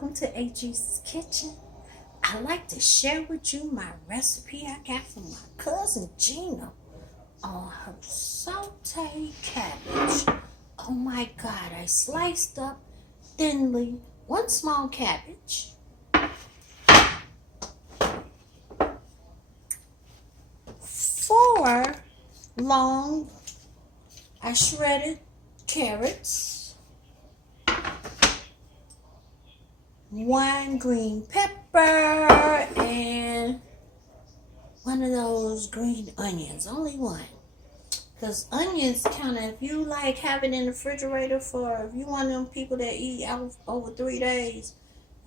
welcome to AG's Kitchen. I'd like to share with you my recipe I got from my cousin Gina on her sauteed cabbage. Oh my God, I sliced up thinly one small cabbage, 4 long I shredded carrots, 1 green pepper, and 1 of those green onions. Only 1. Because onions kind of, if you like have it in the refrigerator for, if you one of them people that eat out over 3 days,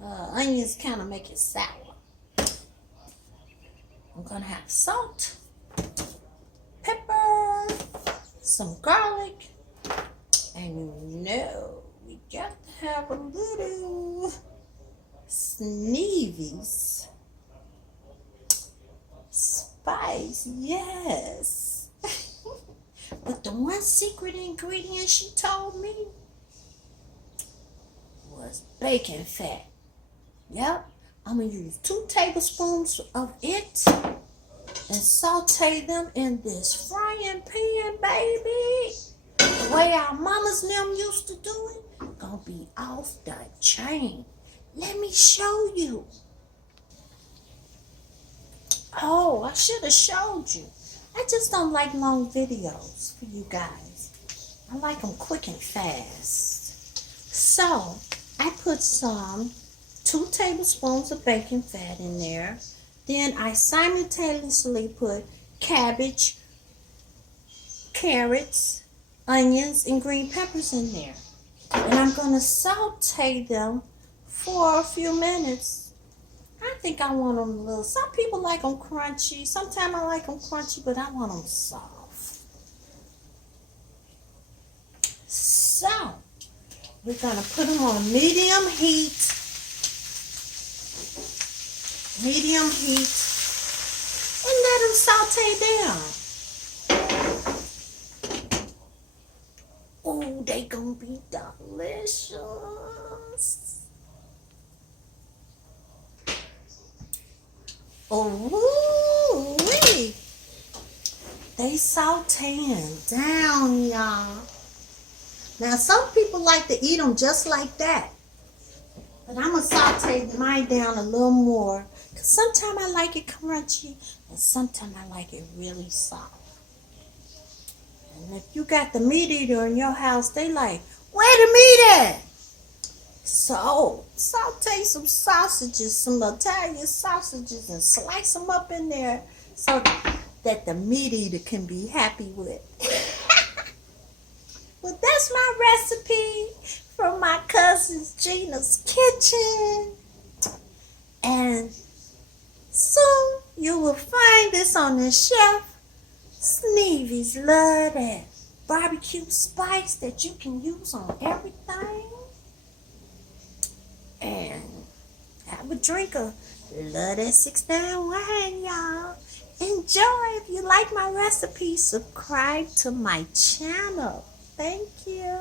onions kind of make it sour. I'm going to have salt, pepper, some garlic, and we got to have a little Sneevy's spice, yes. But the one secret ingredient she told me was bacon fat. Yep, I'm going to use 2 tablespoons of it and saute them in this frying pan, baby. The way our mamas and them used to do it, gonna be off the chain. Let me show you. Oh, I should have showed you. I just don't like long videos for you guys. I like them quick and fast. So, I put 2 tablespoons of bacon fat in there. Then I simultaneously put cabbage, carrots, onions, and green peppers in there. And I'm going to saute them for a few minutes. I think I want them a little, some people like them crunchy. Sometimes I like them crunchy, but I want them soft. So, we're going to put them on medium heat. Medium heat. And let them saute down. Oh, they gonna be delicious. Oh, wee. They sauteing down, y'all. Now, some people like to eat them just like that. But I'm going to saute mine down a little more. Because sometimes I like it crunchy. And sometimes I like it really soft. And if you got the meat eater in your house, they like, where the meat at? So, saute some sausages, some Italian sausages, and slice them up in there so that the meat eater can be happy with. Well, that's my recipe from my cousin Gina's kitchen. And soon you will find this on the shelf. Sneevy's love that barbecue spice that you can use on everything. And have a drink of love that 6-9 wine, y'all. Enjoy. If you like my recipe, subscribe to my channel. Thank you.